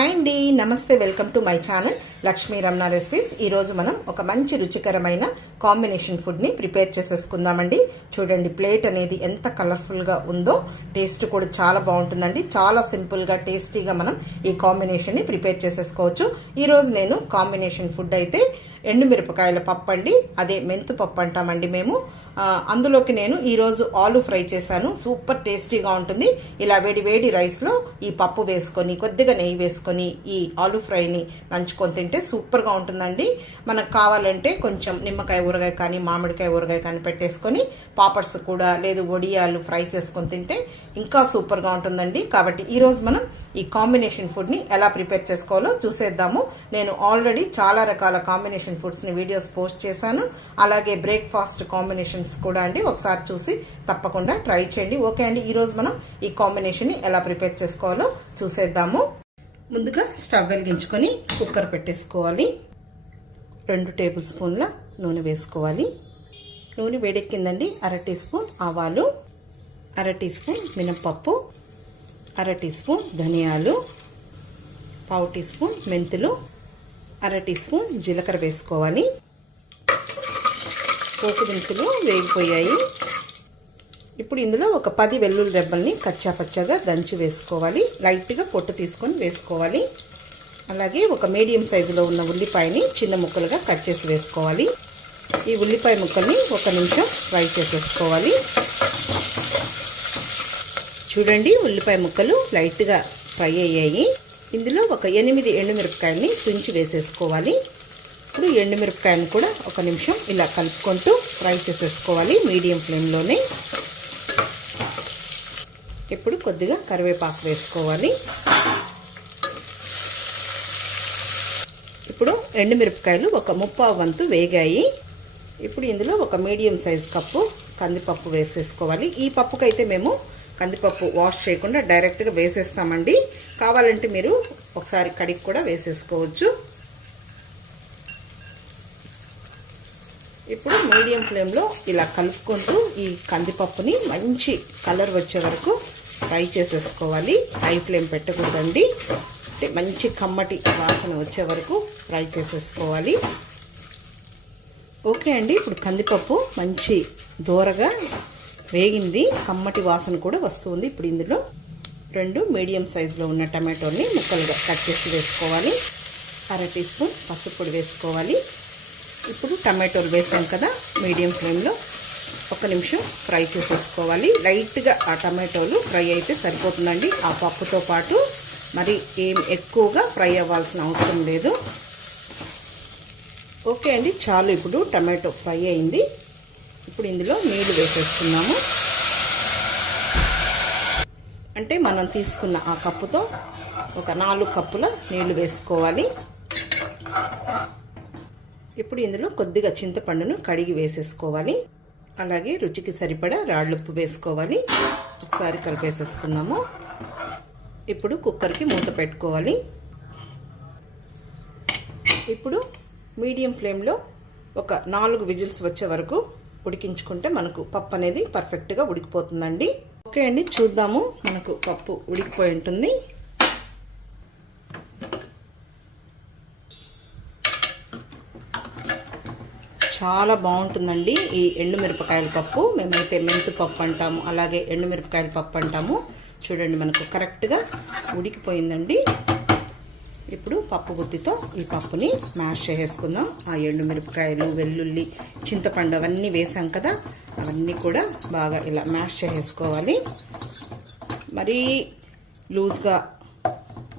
Hi అండి, నమస్తే. Welcome to my channel Lakshmi Ramana recipes. ఈరోజు మనం ఒక మంచి రుచికరమైన కాంబినేషన్ ఫుడ్ని ప్రిపేర్ చేసేసుకుందామండి. చూడండి, ప్లేట్ అనేది ఎంత కలర్ఫుల్గా ఉందో, టేస్ట్ కూడా చాలా బాగుంటుందండి. చాలా సింపుల్గా టేస్టీగా మనం ఈ కాంబినేషన్ని ప్రిపేర్ చేసేసుకోవచ్చు. ఈరోజు నేను కాంబినేషన్ ఫుడ్ అయితే ఎండుమిరపకాయల పప్పు అండి, అదే మెంతు పప్పు అంటామండి మేము. అందులోకి నేను ఈరోజు ఆలూ ఫ్రై చేశాను. సూపర్ టేస్టీగా ఉంటుంది. ఇలా వేడి వేడి రైస్లో ఈ పప్పు వేసుకొని కొద్దిగా నెయ్యి వేసుకొని ఈ ఆలూ ఫ్రైని నంచుకొని తింటే సూపర్గా ఉంటుందండి. మనకు కావాలంటే కొంచెం నిమ్మకాయ ఊరగాయ కానీ మామిడికాయ ఊరగాయ కానీ పెట్టేసుకొని పాపడ్స్ కూడా లేదు వడియాలు ఫ్రై చేసుకొని తింటే ఇంకా సూపర్గా ఉంటుందండి. కాబట్టి ఈరోజు మనం ఈ కాంబినేషన్ ఫుడ్ని ఎలా ప్రిపేర్ చేసుకోవాలో చూసేద్దాము. నేను ఆల్రెడీ చాలా రకాల కాంబినేషన్ ఫుడ్స్ని వీడియోస్ పోస్ట్ చేశాను. అలాగే బ్రేక్ఫాస్ట్ కాంబినేషన్స్ కూడా అండి, ఒకసారి చూసి తప్పకుండా ట్రై చేయండి. ఓకే అండి, ఈరోజు మనం ఈ కాంబినేషన్ని ఎలా ప్రిపేర్ చేసుకోవాలో చూసేద్దాము. ముందుగా స్టవ్ వెలిగించుకొని కుక్కర్ పెట్టేసుకోవాలి. 2 టేబుల్ స్పూన్ల నూనె వేసుకోవాలి. నూనె వేడెక్కిందండి. 1/2 టీ స్పూన్ ఆవాలు, 1/2 టీ స్పూన్ మినపప్పు, 1/2 టీ స్పూన్ ధనియాలు, 1/2 టీ స్పూన్ మెంతులు, 1/2 టీ స్పూన్ జీలకర్ర వేసుకోవాలి. పోపు దినుసులు వేగిపోయాయి. ఇప్పుడు ఇందులో ఒక 10 వెల్లుల్లి రెబ్బల్ని కచ్చాపచ్చాగా దంచి వేసుకోవాలి. లైట్గా పొట్టు తీసుకొని వేసుకోవాలి. అలాగే ఒక మీడియం సైజులో ఉన్న ఉల్లిపాయని చిన్న ముక్కలుగా కట్ చేసి వేసుకోవాలి. ఈ ఉల్లిపాయ ముక్కల్ని 1 నిమిషం ఫ్రై చేసేసుకోవాలి. చూడండి, ఉల్లిపాయ ముక్కలు లైట్గా ఫ్రై అయ్యాయి. ఇందులో ఒక 8 ఎండుమిరపకాయలని తుంచి వేసేసుకోవాలి. ఇప్పుడు ఎండుమిరపకాయని కూడా 1 నిమిషం ఇలా కలుపుకుంటూ ఫ్రై చేసేసుకోవాలి మీడియం ఫ్లేమ్లోనే. ఇప్పుడు కొద్దిగా కరివేపాకు వేసుకోవాలి. ఇప్పుడు ఎండుమిరపకాయలు ఒక 1/2 వంతు వేగాయి. ఇప్పుడు ఇందులో ఒక మీడియం సైజ్ కప్పు కందిపప్పు వేసేసుకోవాలి. ఈ పప్పుకైతే మేము కందిపప్పు వాష్ చేయకుండా డైరెక్ట్గా వేసేస్తామండి. కావాలంటే మీరు ఒకసారి కడిగి కూడా వేసేసుకోవచ్చు. ఇప్పుడు మీడియం ఫ్లేమ్లో ఇలా కలుపుకుంటూ ఈ కందిపప్పుని మంచి కలర్ వచ్చే వరకు ఫ్రై చేసేసుకోవాలి. హై ఫ్లేమ్ పెట్టకూడదండి. అంటే మంచి కమ్మటి వాసన వచ్చే వరకు ఫ్రై చేసేసుకోవాలి. ఓకే అండి, ఇప్పుడు కందిపప్పు మంచి దూరగా వేగింది. కమ్మటి వాసన కూడా వస్తుంది. ఇప్పుడు ఇందులో 2 మీడియం సైజులో ఉన్న టమాటోని ముక్కలుగా కట్ చేసి వేసుకోవాలి. 1/2 టీ స్పూన్ పసుపు పొడి వేసుకోవాలి. ఇప్పుడు టమాటోలు వేసాం కదా, మీడియం ఫ్లేమ్లో 1 నిమిషం ఫ్రై చేసేసుకోవాలి. లైట్గా ఆ టమాటోలు ఫ్రై అయితే సరిపోతుందండి. ఆ పప్పుతో పాటు మరి ఏం ఎక్కువగా ఫ్రై అవ్వాల్సిన అవసరం లేదు. ఓకే అండి, చాలు. ఇప్పుడు టమాటో ఫ్రై అయింది. ఇప్పుడు ఇందులో నీళ్లు వేసేస్తున్నాము. అంటే మనం తీసుకున్న ఆ కప్పుతో ఒక 4 కప్పుల నీళ్లు వేసుకోవాలి. ఇప్పుడు ఇందులో కొద్దిగా చింతపండును కడిగి వేసేసుకోవాలి. అలాగే రుచికి సరిపడా రాళ్ళుప్పు వేసుకోవాలి. ఒకసారి కలిపేసేసుకుందాము. ఇప్పుడు కుక్కర్కి మూత పెట్టుకోవాలి. ఇప్పుడు మీడియం ఫ్లేమ్లో ఒక 4 విజిల్స్ వచ్చే వరకు ఉడికించుకుంటే మనకు పప్పు అనేది పర్ఫెక్ట్గా ఉడికిపోతుందండి. ఓకే అండి, చూద్దాము. మనకు పప్పు ఉడికిపోయి ఉంటుంది. చాలా బాగుంటుందండి ఈ ఎండుమిరపకాయల పప్పు. మేమైతే మెంతు పప్పు అంటాము, అలాగే ఎండుమిరపకాయల పప్పు అంటాము. చూడండి, మనకు కరెక్ట్గా ఉడికిపోయిందండి. ఇప్పుడు పప్పు గుత్తితో ఈ పప్పుని మ్యాష్ చేసేసుకుందాం. ఆ ఎండుమిరపకాయలు, వెల్లుల్లి, చింతపండు అవన్నీ వేసాం కదా, అవన్నీ కూడా బాగా ఇలా మ్యాష్ చేసేసుకోవాలి. మరీ లూజ్గా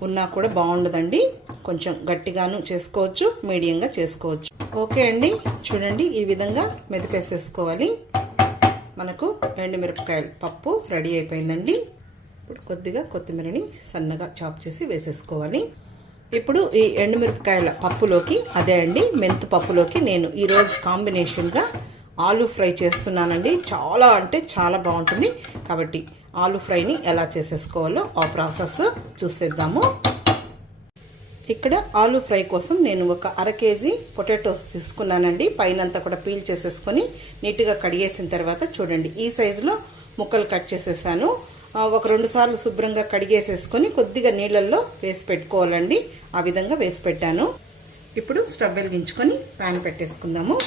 ఉన్నా కూడా బాగుండదండి. కొంచెం గట్టిగాను చేసుకోవచ్చు, మీడియంగా చేసుకోవచ్చు. ఓకే అండి, చూడండి, ఈ విధంగా మెదిపేసేసుకోవాలి. మనకు ఎండుమిరపకాయల పప్పు రెడీ అయిపోయిందండి. ఇప్పుడు కొద్దిగా కొత్తిమీరని సన్నగా చాప్ చేసి వేసేసుకోవాలి. ఇప్పుడు ఈ ఎండుమిరపకాయల పప్పులోకి, అదే అండి మెంతు పప్పులోకి నేను ఈరోజు కాంబినేషన్గా ఆలూ ఫ్రై చేస్తున్నానండి. చాలా అంటే చాలా బాగుంటుంది. కాబట్టి ఆలూ ఫ్రైని ఎలా చేసేసుకోవాలో ఆ ప్రాసెస్ చూసేద్దాము. ఇక్కడ ఆలూ ఫ్రై కోసం నేను ఒక 1/2 కేజీ పొటాటోస్ తీసుకున్నానండి. పైనంతా కూడా పీల్ చేసేసుకొని నీట్గా కడిగేసిన తర్వాత చూడండి, ఈ సైజులో ముక్కలు కట్ చేసేసాను. ఒక 2 సార్లు శుభ్రంగా కడిగేసేసుకొని కొద్దిగా నీళ్ళల్లో వేసి పెట్టుకోవాలండి. ఆ విధంగా వేసి పెట్టాను. ఇప్పుడు స్టవ్ వెలిగించుకొని ప్యాన్ పెట్టేసుకుందాము.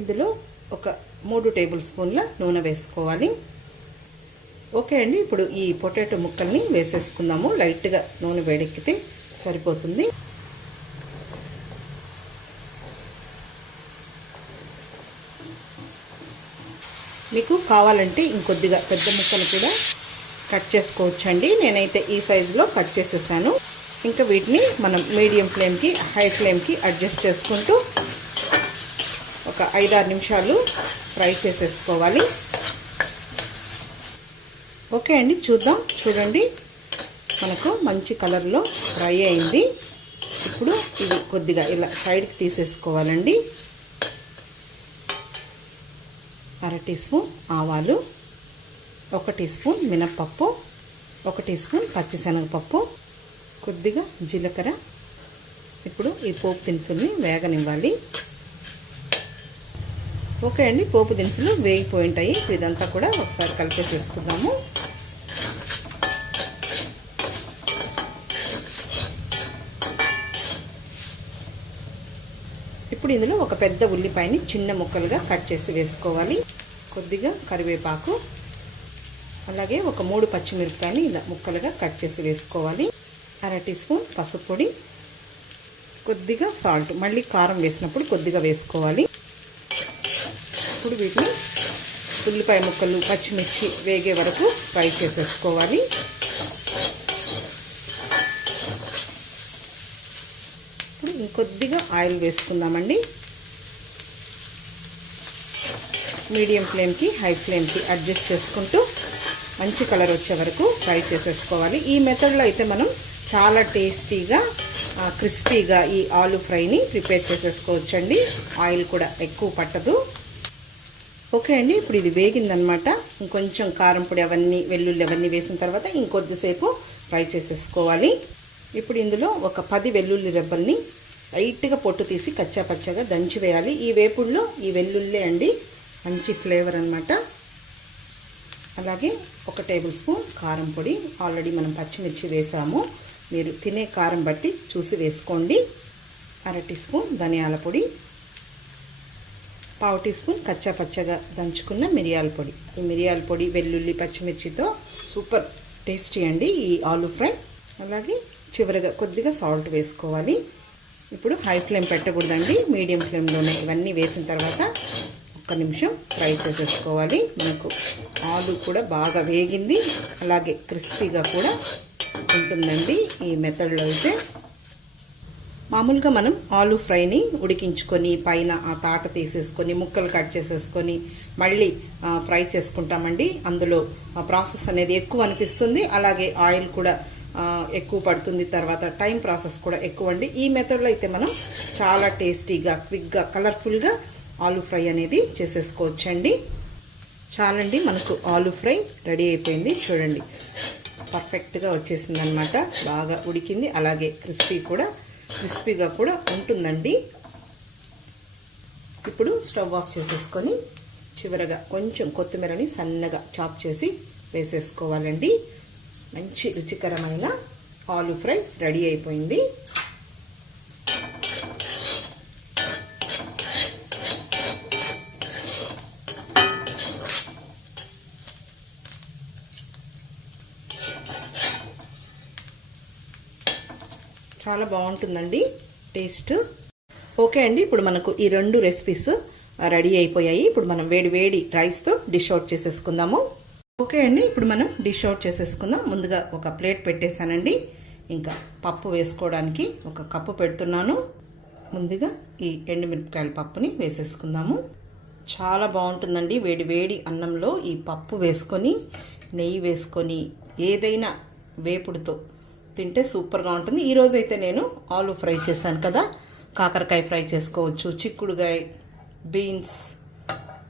ఇందులో ఒక 3 టేబుల్ స్పూన్ల నూనె వేసుకోవాలి. ఓకే అండి, ఇప్పుడు ఈ పొటాటో ముక్కల్ని వేసేసుకుందాము. లైట్గా నూనె వేడెక్కితే సరిపోతుంది. మీకు కావాలంటే ఇంకొద్దిగా పెద్ద ముక్కలు కూడా కట్ చేసుకోవచ్చండి. నేనైతే ఈ సైజులో కట్ చేసేసాను. ఇంకా వీటిని మనం మీడియం ఫ్లేమ్కి హై ఫ్లేమ్కి అడ్జస్ట్ చేసుకుంటూ ఒక 5-6 నిమిషాలు ఫ్రై చేసేసుకోవాలి. ఓకే అండి, చూడండి మనకు మంచి కలర్లో ఫ్రై అయింది. ఇప్పుడు ఇది కొద్దిగా ఇలా సైడ్కి తీసేసుకోవాలండి. 1/2 టీ స్పూన్ ఆవాలు, 1 టీ స్పూన్ మినప్పప్పు, 1 టీ స్పూన్ పచ్చిశనగపప్పు, కొద్దిగా జీలకర్ర. ఇప్పుడు ఈ పోపు దినుసుల్ని వేగనివ్వాలి. ఓకే అండి, పోపు దినుసులు వేగిపోయి ఉంటాయి. ఇదంతా కూడా ఒకసారి కలిపేసేసుకుందాము. ఇప్పుడు ఇందులో ఒక పెద్ద ఉల్లిపాయని చిన్న ముక్కలుగా కట్ చేసి వేసుకోవాలి. కొద్దిగా కరివేపాకు, అలాగే ఒక 3 పచ్చిమిరపకాయని ఇలా ముక్కలుగా కట్ చేసి వేసుకోవాలి. 1/2 టీ స్పూన్ పసుపు పొడి, కొద్దిగా సాల్ట్, మళ్ళీ కారం వేసినప్పుడు కొద్దిగా వేసుకోవాలి. ఇప్పుడు వీటిని ఉల్లిపాయ ముక్కలు పచ్చిమిర్చి వేగే వరకు ఫ్రై చేసేసుకోవాలి. ఇప్పుడు ఇంకొద్దిగా ఆయిల్ వేసుకుందామండి. మీడియం ఫ్లేమ్కి హై ఫ్లేమ్కి అడ్జస్ట్ చేసుకుంటూ మంచి కలర్ వచ్చే వరకు ఫ్రై చేసేసుకోవాలి. ఈ మెథడ్లో అయితే మనం చాలా టేస్టీగా క్రిస్పీగా ఈ ఆలూ ఫ్రైని ప్రిపేర్ చేసేసుకోవచ్చండి. ఆయిల్ కూడా ఎక్కువ పట్టదు. ఓకే అండి, ఇప్పుడు ఇది వేగిందనమాట. ఇంకొంచెం కారం పొడి అవన్నీ వెల్లుల్లి అవన్నీ వేసిన తర్వాత ఇంకొద్దిసేపు ఫ్రై చేసేసుకోవాలి. ఇప్పుడు ఇందులో ఒక 10 వెల్లుల్లి రెబ్బల్ని లైట్గా పొట్టు తీసి కచ్చా పచ్చగా దంచి వేయాలి. ఈ వేపుడులో ఈ వెల్లుల్లి అండి మంచి ఫ్లేవర్ అనమాట. అలాగే 1 టేబుల్ స్పూన్ కారం పొడి, ఆల్రెడీ మనం పచ్చిమిర్చి వేసాము, మీరు తినే కారం బట్టి చూసి వేసుకోండి. 1/2 టీ స్పూన్ ధనియాల పొడి, 1/4 టీ స్పూన్ కచ్చా పచ్చగా దంచుకున్న మిరియాల పొడి. ఈ మిరియాల పొడి వెల్లుల్లి పచ్చిమిర్చితో సూపర్ టేస్టీ అండి ఈ ఆలూ ఫ్రై. అలాగే చివరిగా కొద్దిగా సాల్ట్ వేసుకోవాలి. ఇప్పుడు హై ఫ్లేమ్ పెట్టకూడదండి, మీడియం ఫ్లేమ్లోనే ఇవన్నీ వేసిన తర్వాత 1 నిమిషం ఫ్రై చేసేసుకోవాలి. మనకు ఆలూ కూడా బాగా వేగింది, అలాగే క్రిస్పీగా కూడా ఉంటుందండి ఈ మెథడ్లో అయితే. మామూలుగా మనం ఆలూ ఫ్రైని ఉడికించుకొని పైన ఆ తాట తీసేసుకొని ముక్కలు కట్ చేసేసుకొని మళ్ళీ ఫ్రై చేసుకుంటామండి. అందులో ప్రాసెస్ అనేది ఎక్కువ అనిపిస్తుంది, అలాగే ఆయిల్ కూడా ఎక్కువ పడుతుంది, తర్వాత టైం ప్రాసెస్ కూడా ఎక్కువ అండి. ఈ మెథడ్లో అయితే మనం చాలా టేస్టీగా క్విక్గా కలర్ఫుల్గా ఆలూ ఫ్రై అనేది చేసేసుకోవచ్చండి. చాలండి, మనకు ఆలూ ఫ్రై రెడీ అయిపోయింది. చూడండి, పర్ఫెక్ట్గా వచ్చేసింది అనమాట. బాగా ఉడికింది, అలాగే క్రిస్పీగా కూడా ఉంటుందండి. ఇప్పుడు స్టవ్ ఆఫ్ చేసేసుకొని చివరగా కొంచెం కొత్తిమీరని సన్నగా చాప్ చేసి వేసేసుకోవాలండి. మంచి రుచికరమైన ఆలూ ఫ్రై రెడీ అయిపోయింది. చాలా బాగుంటుందండి టేస్ట్. ఓకే అండి, ఇప్పుడు మనకు ఈ 2 రెసిపీస్ రెడీ అయిపోయాయి. ఇప్పుడు మనం వేడి రైస్తో డిష్ అవుట్ చేసేసుకుందాము. ఓకే అండి, ఇప్పుడు మనం డిష్ అవుట్ చేసేసుకుందాం. ముందుగా ఒక ప్లేట్ పెట్టేశానండి. ఇంకా పప్పు వేసుకోవడానికి 1 కప్పు పెడుతున్నాను. ముందుగా ఈ ఎండుమిరపకాయల పప్పుని వేసేసుకుందాము. చాలా బాగుంటుందండి వేడి అన్నంలో ఈ పప్పు వేసుకొని నెయ్యి వేసుకొని ఏదైనా వేపుడుతో తింటే సూపర్గా ఉంటుంది. ఈరోజైతే నేను ఆలూ ఫ్రై చేశాను కదా, కాకరకాయ ఫ్రై చేసుకోవచ్చు, చిక్కుడుకాయ, బీన్స్,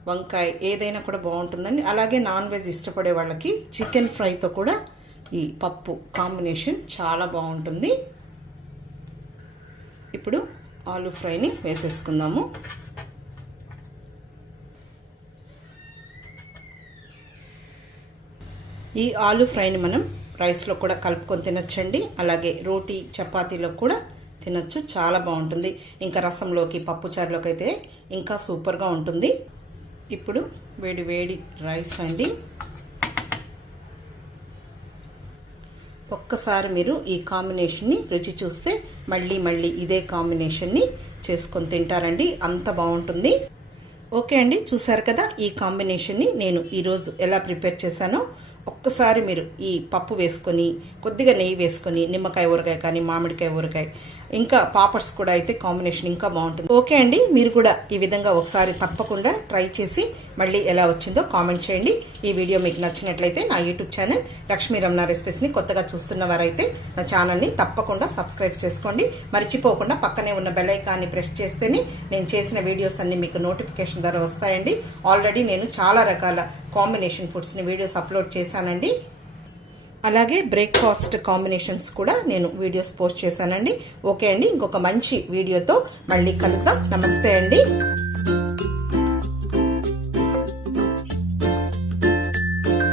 వంకాయ ఏదైనా కూడా బాగుంటుందండి. అలాగే నాన్ వెజ్ ఇష్టపడే వాళ్ళకి చికెన్ ఫ్రైతో కూడా ఈ పప్పు కాంబినేషన్ చాలా బాగుంటుంది. ఇప్పుడు ఆలూ ఫ్రైని వేసేసుకుందాము. ఈ ఆలూ ఫ్రైని మనం రైస్లో కూడా కలుపుకొని తినొచ్చండి. అలాగే రోటీ చపాతీలో కూడా తినొచ్చు, చాలా బాగుంటుంది. ఇంకా రసంలోకి పప్పుచారులోకి అయితే ఇంకా సూపర్గా ఉంటుంది. ఇప్పుడు వేడి వేడి రైస్ అండి. ఒక్కసారి మీరు ఈ కాంబినేషన్ని రుచి చూస్తే మళ్ళీ మళ్ళీ ఇదే కాంబినేషన్ని చేసుకొని తింటారండి, అంత బాగుంటుంది. ఓకే అండి, చూసారు కదా ఈ కాంబినేషన్ని నేను ఈరోజు ఎలా ప్రిపేర్ చేశానో. ఒక్కసారి మీరు ఈ పప్పు వేసుకొని కొద్దిగా నెయ్యి వేసుకొని నిమ్మకాయ ఊరగాయ కానీ మామిడికాయ ఊరగాయ ఇంకా పాపడ్స్ కూడా అయితే కాంబినేషన్ ఇంకా బాగుంటుంది. ఓకే అండి, మీరు కూడా ఈ విధంగా ఒకసారి తప్పకుండా ట్రై చేసి మళ్ళీ ఎలా వచ్చిందో కామెంట్ చేయండి. ఈ వీడియో మీకు నచ్చినట్లయితే నా యూట్యూబ్ ఛానల్ లక్ష్మీ రమణ రెసిపీస్ని కొత్తగా చూస్తున్న వారైతే నా ఛానల్ని తప్పకుండా సబ్స్క్రైబ్ చేసుకోండి. మర్చిపోకుండా పక్కనే ఉన్న బెల్ ఐకాన్ని ప్రెస్ చేస్తేనే నేను చేసిన వీడియోస్ అన్నీ మీకు నోటిఫికేషన్ ద్వారా వస్తాయండి. ఆల్రెడీ నేను చాలా రకాల కాంబినేషన్ ఫుడ్స్ని వీడియోస్ అప్లోడ్ చేశానండి. అలాగే బ్రేక్ఫాస్ట్ కాంబినేషన్స్ కూడా నేను వీడియోస్ పోస్ట్ చేశానండి. ఓకే అండి, ఇంకొక మంచి వీడియోతో మళ్ళీ కలుద్దాం. నమస్తే అండి.